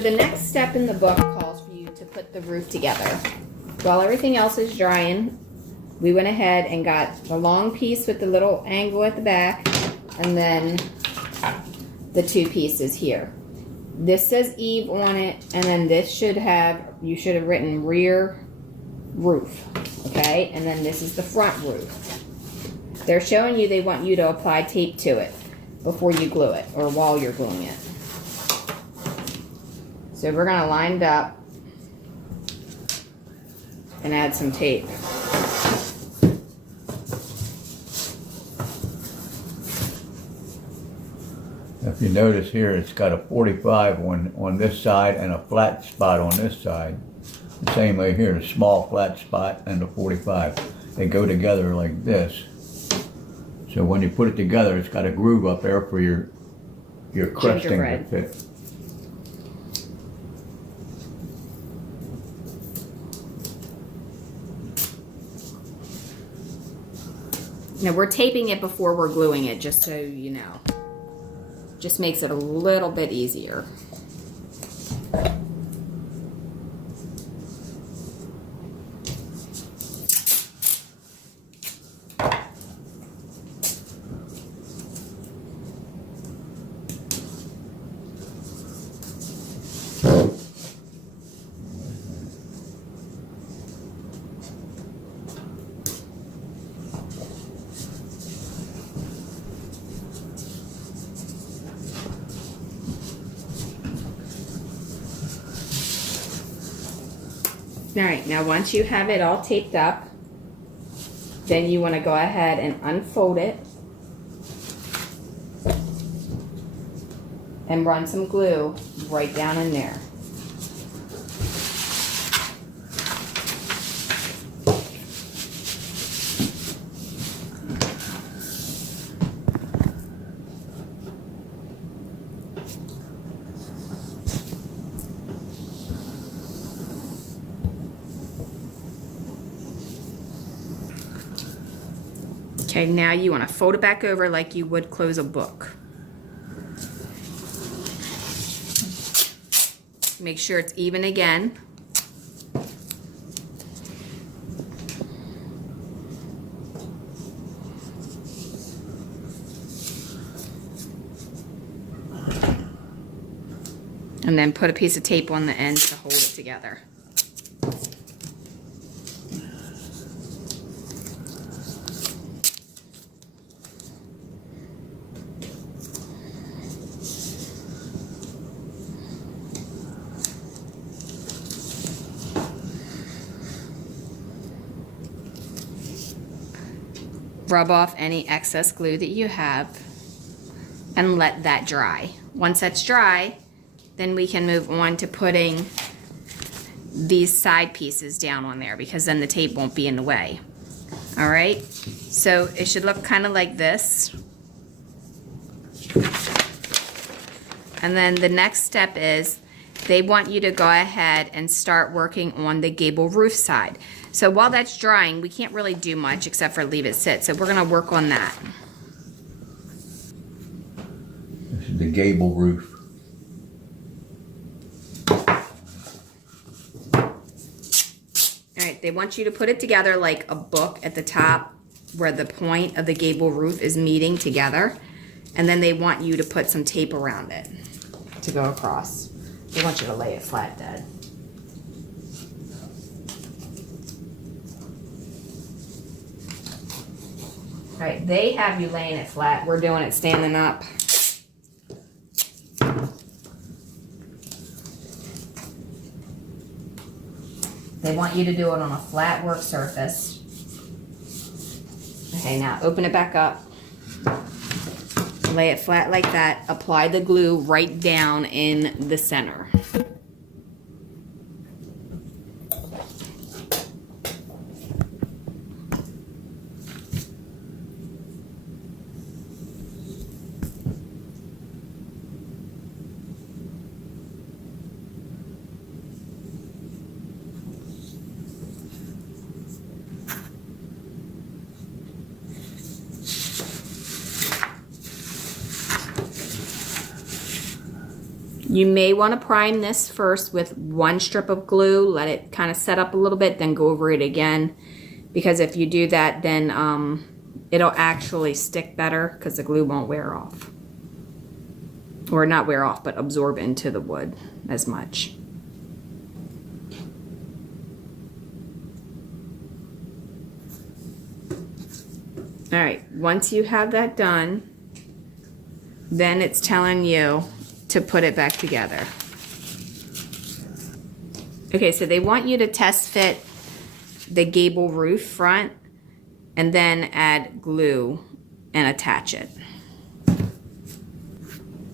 The next step in the book calls for you to put the roof together. While everything else is drying, we went ahead and got the long piece with the little angle at the back, and then the two pieces here. This says Eve on it, and then this should have, you should have written rear roof, okay? And then this is the front roof. They're showing you they want you to apply tape to it before you glue it, or while you're gluing it. So we're gonna line it up and add some tape. If you notice here, it's got a 45 on this side and a flat spot on this side. The same way here, a small flat spot and a 45. They go together like this. So when you put it together, it's got a groove up there for your crusting to fit. Now we're taping it before we're gluing it, just so you know. Just makes it a little bit easier. Alright, now once you have it all taped up, then you want to go ahead and unfold it and run some glue right down in there. Okay, now you want to fold it back over like you would close a book. Make sure it's even again. And then put a piece of tape on the end to hold it together. Rub off any excess glue that you have and let that dry. Once that's dry, then we can move on to putting these side pieces down on there, because then the tape won't be in the way. All right, so it should look kind of like this. And then the next step is they want you to go ahead and start working on the gable roof side. So while that's drying, we can't really do much except for leave it sit. So we're gonna work on that. This is the gable roof. All right, they want you to put it together like a book at the top where the point of the gable roof is meeting together. And then they want you to put some tape around it to go across. They want you to lay it flat, Dad. All right, they have you laying it flat. We're doing it standing up. They want you to do it on a flat work surface. Okay, now open it back up. Lay it flat like that. Apply the glue right down in the center. You may want to prime this first with one strip of glue, let it kind of set up a little bit, then go over it again. Because if you do that, then it'll actually stick better because the glue won't wear off. Or not wear off, but absorb into the wood as much. All right, once you have that done, then it's telling you to put it back together. Okay, so they want you to test fit the gable roof front and then add glue and attach it.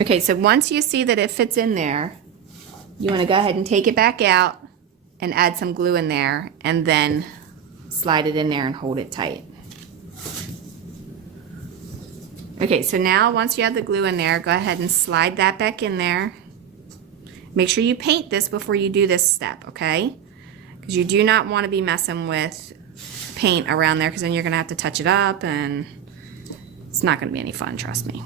Okay, so once you see that it fits in there, you want to go ahead and take it back out and add some glue in there and then slide it in there and hold it tight. Okay, so now once you have the glue in there, go ahead and slide that back in there. Make sure you paint this before you do this step, okay? Because you do not want to be messing with paint around there because then you're going to have to touch it up and it's not going to be any fun, trust me.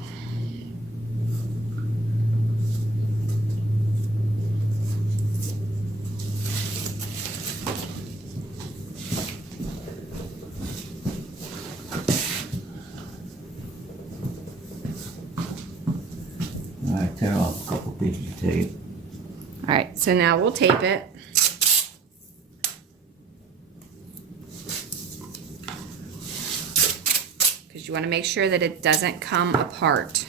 Alright, tear off a couple pieces of tape. Alright, so now we'll tape it. Because you want to make sure that it doesn't come apart.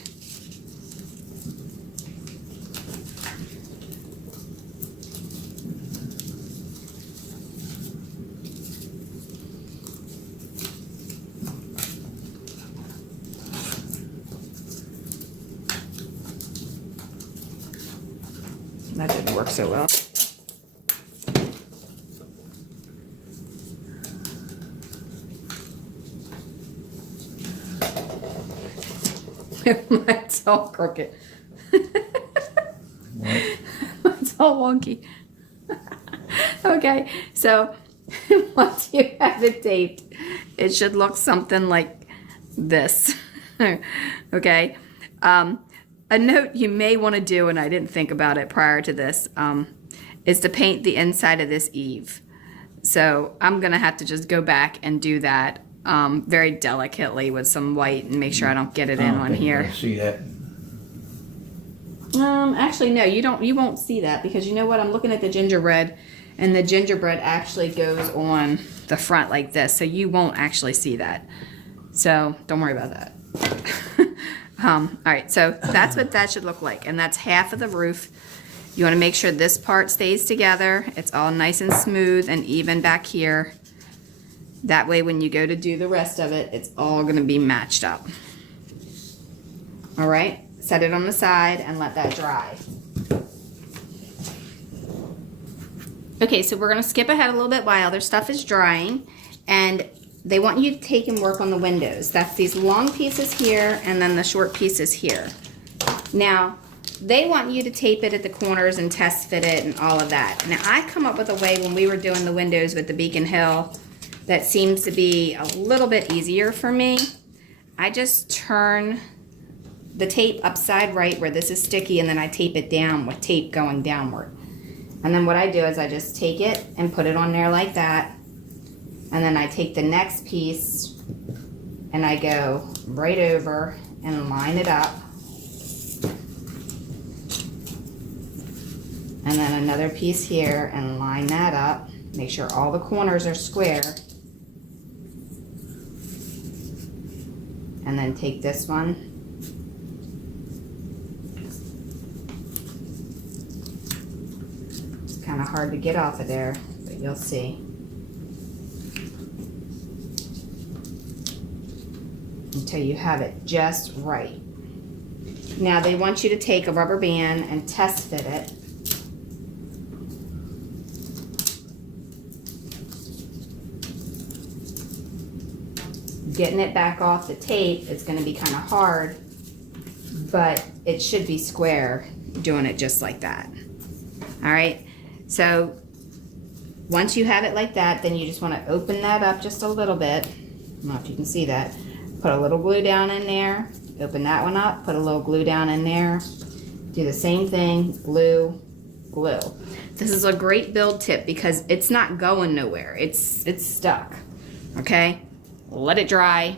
That didn't work so well. Mine's all crooked. What? Mine's all wonky. Okay, so once you have it taped, it should look something like this. Okay. A note you may want to do, and I didn't think about it prior to this, is to paint the inside of this eave. So I'm going to have to just go back and do that very delicately with some white and make sure I don't get it in on here. See that? Actually, no, you won't see that because you know what? I'm looking at the gingerbread, and the gingerbread actually goes on the front like this, so you won't actually see that. So don't worry about that. All right, so that's what that should look like, and that's half of the roof. You want to make sure this part stays together. It's all nice and smooth and even back here. That way when you go to do the rest of it, it's all going to be matched up. All right, set it on the side and let that dry. Okay, so we're going to skip ahead a little bit while their stuff is drying, and they want you to take and work on the windows. That's these long pieces here and then the short pieces here. Now, they want you to tape it at the corners and test fit it and all of that. Now, I come up with a way when we were doing the windows with the Beacon Hill that seems to be a little bit easier for me. I just turn the tape upside right where this is sticky, and then I tape it down with tape going downward. And then what I do is I just take it and put it on there like that. And then I take the next piece and I go right over and line it up. And then another piece here and line that up. Make sure all the corners are square. And then take this one. It's kind of hard to get off of there, but you'll see. Until you have it just right. Now they want you to take a rubber band and test fit it. Getting it back off the tape is going to be kind of hard, but it should be square doing it just like that. All right, so once you have it like that, then you just want to open that up just a little bit. I don't know if you can see that. Put a little glue down in there, open that one up, put a little glue down in there, Do the same thing, glue, glue. This is a great build tip because it's not going nowhere. It's stuck, okay? Let it dry,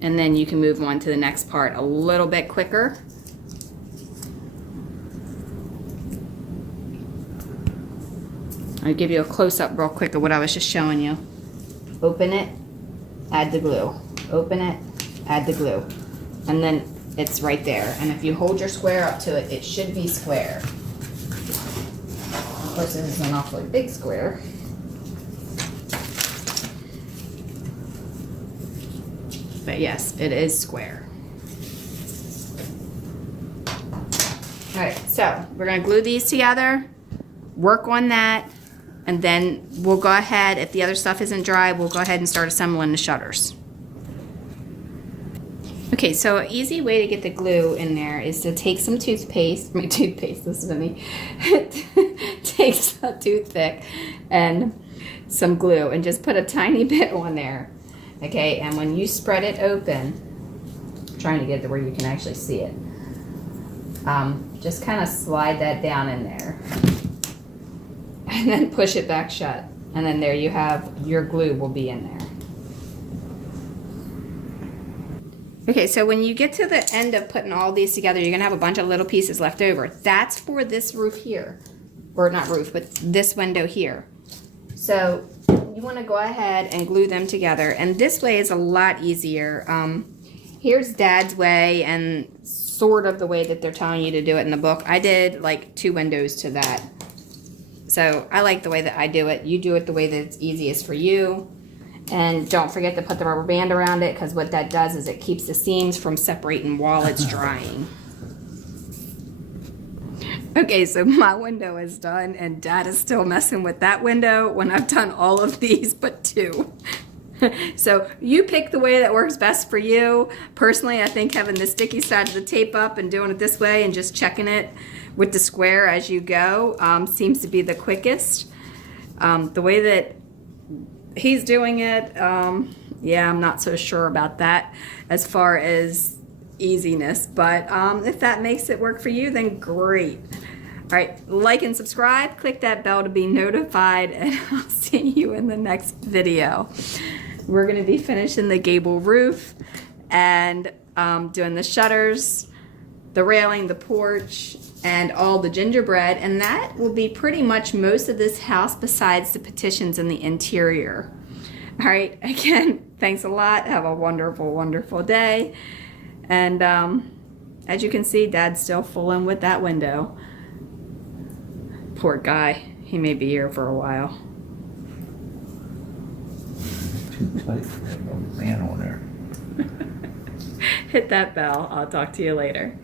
and then you can move on to the next part a little bit quicker. I'll give you a close-up real quick of what I was just showing you. Open it, add the glue. Open it, add the glue. And then it's right there. And if you hold your square up to it, it should be square. Of course, this is an awfully big square. But yes, it is square. All right, so we're gonna glue these together, work on that, and then we'll go ahead, if the other stuff isn't dry, we'll go ahead and start assembling the shutters. Okay, so an easy way to get the glue in there is to take some toothpaste, listen to me, take a toothpick and some glue and just put a tiny bit on there, okay? And when you spread it open, I'm trying to get it to where you can actually see it, just kind of slide that down in there and then push it back shut. And then there you have, your glue will be in there. Okay, so when you get to the end of putting all these together, you're gonna have a bunch of little pieces left over. That's for this roof here, or not roof, but this window here. So you wanna go ahead and glue them together, and this way is a lot easier. Here's Dad's way, and sort of the way that they're telling you to do it in the book. I did like 2 windows to that. So I like the way that I do it. You do it the way that's easiest for you. And don't forget to put the rubber band around it, because what that does is it keeps the seams from separating while it's drying. Okay, so my window is done, and Dad is still messing with that window when I've done all of these but 2. So you pick the way that works best for you. Personally, I think having the sticky side of the tape up and doing it this way and just checking it with the square as you go seems to be the quickest. The way that he's doing it, yeah, I'm not so sure about that as far as easiness, but if that makes it work for you, then great. All right, like and subscribe, click that bell to be notified, and I'll see you in the next video. We're gonna be finishing the gable roof and doing the shutters, the railing, the porch, and all the gingerbread, and that will be pretty much most of this house besides the petitions in the interior. All right, again, thanks a lot. Have a wonderful, wonderful day. And as you can see, Dad's still fooling with that window. Poor guy. He may be here for a while. Too tight for that little man on there. Hit that bell. I'll talk to you later.